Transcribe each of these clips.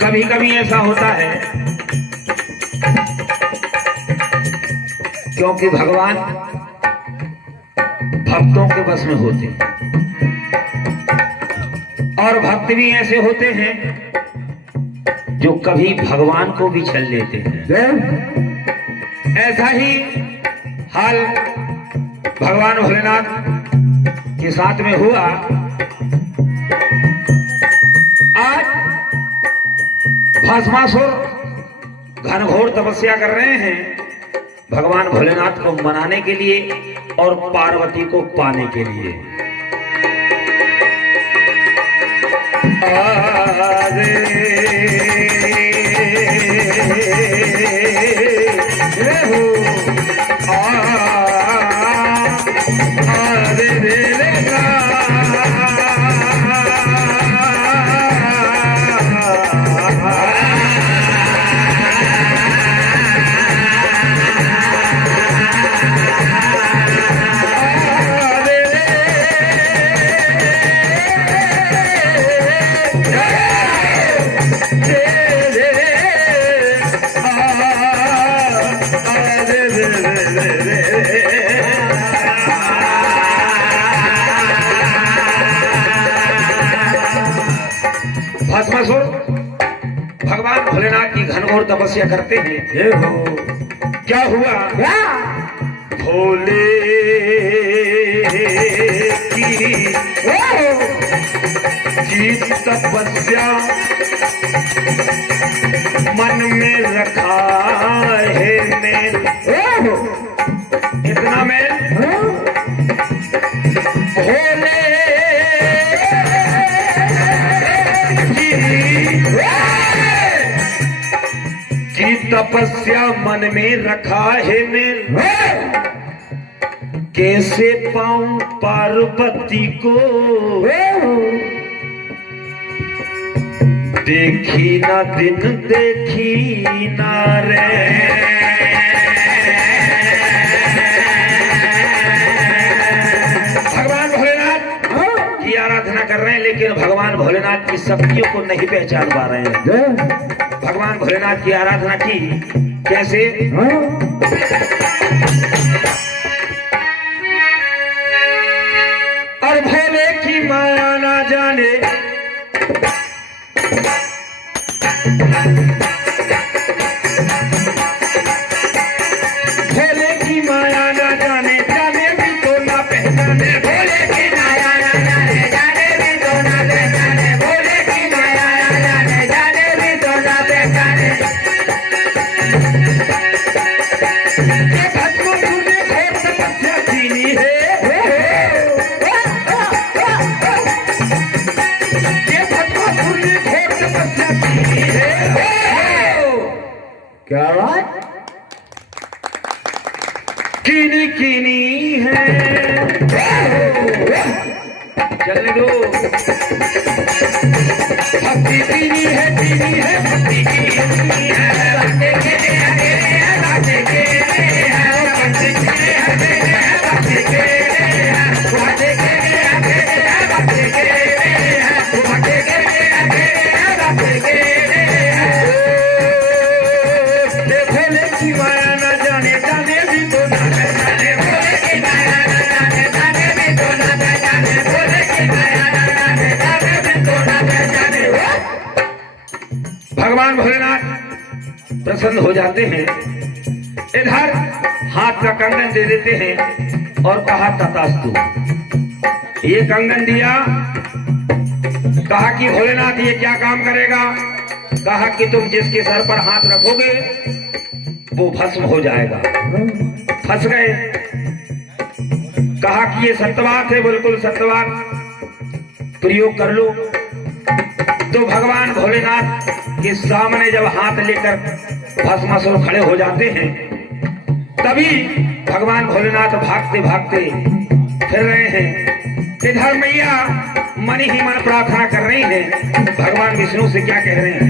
कभी कभी ऐसा होता है क्योंकि भगवान भक्तों के बस में होते हैं और भक्त भी ऐसे होते हैं जो कभी भगवान को भी छल लेते हैं। ऐसा ही हाल भगवान भोलेनाथ के साथ में हुआ। आज भस्मासुर घनघोर तपस्या कर रहे हैं भगवान भोलेनाथ को मनाने के लिए और पार्वती को पाने के लिए। भस्मासुर भगवान भोलेनाथ की घनघोर तपस्या करते हैं। क्या हुआ? भोले की तपस्या मन में रखा है मैं, इतना मैं भोले की तपस्या मन में रखा है मैं, कैसे पाऊं पार्वती को, देखी ना दिन देखी ना रे। भगवान भोलेनाथ की आराधना कर रहे हैं लेकिन भगवान भोलेनाथ की शक्तियों को नहीं पहचान पा रहे हैं। भगवान भोलेनाथ की आराधना की कैसे? और भोले की माया ना जाने भोले की माया ना जाने, जाने भी तो ना पहचाने। भोले की माया ना जाने, जाने भी तो ना पहचाने। भोले की माया ना जाने, जाने भी तो ना पहचाने। ये भस्मासुर ने घोर तपस्या कीनी है, ये भस्मासुर ने घोर तपस्या कीनी है। क्या बात? कीनी कीनी है, चलने दो। भक्ति कीनी है, कीनी है, भक्ति कीनी है। राधे के राधे राधे के राधे के राधे के राधे के राधे के राधे के राधे के। भोले की माया न जाने, जाने भी तो ना जाने। भोले की माया न जाने, जाने भी तो ना जाने। भोले की माया न जाने, जाने भी तो ना जाने। भगवान भोलेनाथ प्रसन्न हो जाते हैं। इधर हाथ का कंगन दे देते हैं और कहा तथास्तु। ये कंगन दिया, कहा कि भोलेनाथ ये क्या काम करेगा? कहा कि तुम जिसके सर पर हाथ रखोगे वो भस्म हो जाएगा। फंस गए। कहा कि ये सत्यवाद है, बिल्कुल सत्यवाद, प्रयोग कर लो। तो भगवान भोलेनाथ के सामने जब हाथ लेकर भस्मासुर खड़े हो जाते हैं, तभी भगवान भोलेनाथ भागते भागते फिर रहे हैं। इधर मैया मन ही मन प्रार्थना कर रही हैं। भगवान विष्णु से क्या कह रहे हैं?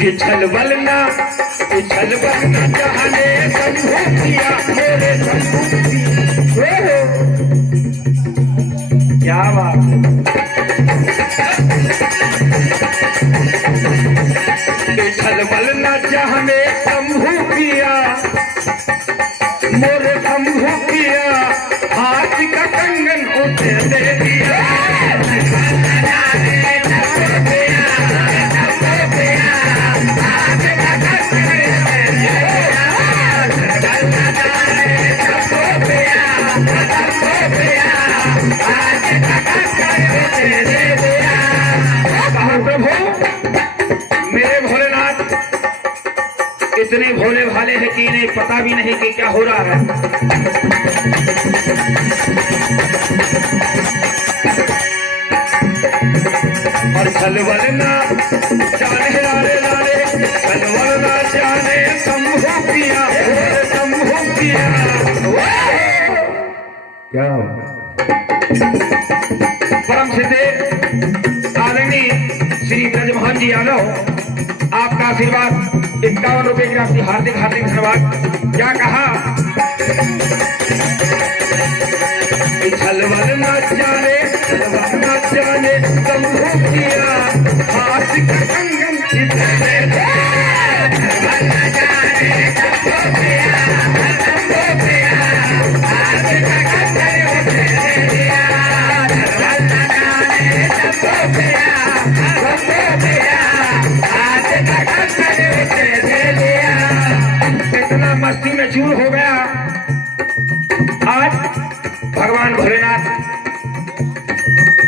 कि छल बलना चाहने शंभू किया मेरे शंभू। क्या बात है। छल बलना चाहने शंभू किया मोरे शंभू किया, हाथ का कंगन उसे दे दिया। प्रभु मेरे भोलेनाथ इतने भोले भाले हैं कि इन्हें पता भी नहीं कि क्या हो रहा है। और छलवलना जाने लाले लाले, छलवलना जाने शंभू किया शंभू किया। क्या परम सिद्धे आदरणीय श्री ब्रजमोहन जी यादव, आपका आशीर्वाद 51 रुपए की राशि, हार्दिक हार्दिक धन्यवाद। क्या कहा? छलवल न जाने शंभू किया, हाथ का कंगन इतना मस्ती में चूर हो गया। आज भगवान भोलेनाथ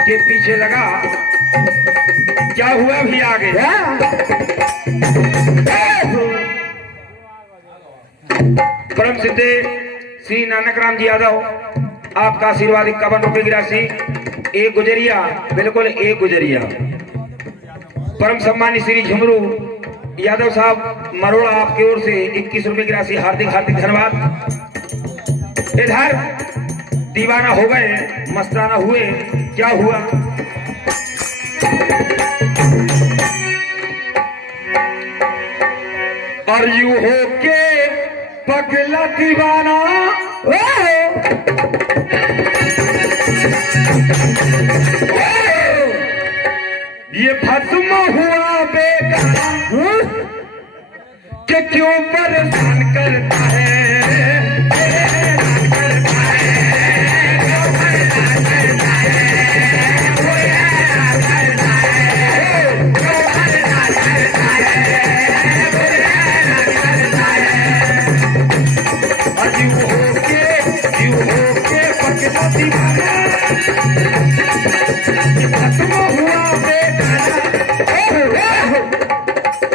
के पीछे लगा, क्या हुआ भी आगे। परम सिद्धे श्री नानक राम जी यादव, आपका आशीर्वाद 51 रुपए की राशि, एक गुजरिया, बिल्कुल एक गुजरिया। परम सम्मानित श्री झुमरू यादव साहब मरोड़ा, आपकी ओर से 21 रुपए की राशि, हार्दिक हार्दिक धन्यवाद। इधर दीवाना हो गए, मस्ताना हुए। क्या हुआ? और यू हो के पगला दीवाना, ये भस्म हुआ बेगाना कि क्यों परेशान करता है।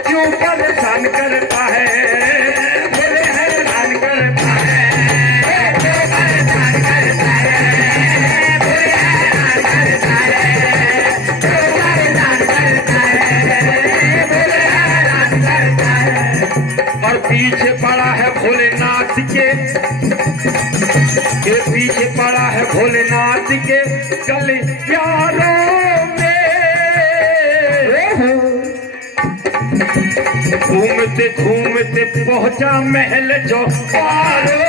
क्यों परेशान करता है, मेरे हैरान करता है। और पीछे पड़ा है भोलेनाथ के, पीछे पड़ा है भोलेनाथ के गले प्यारों में। घूमते घूमते पहुंचा महल जो पारो।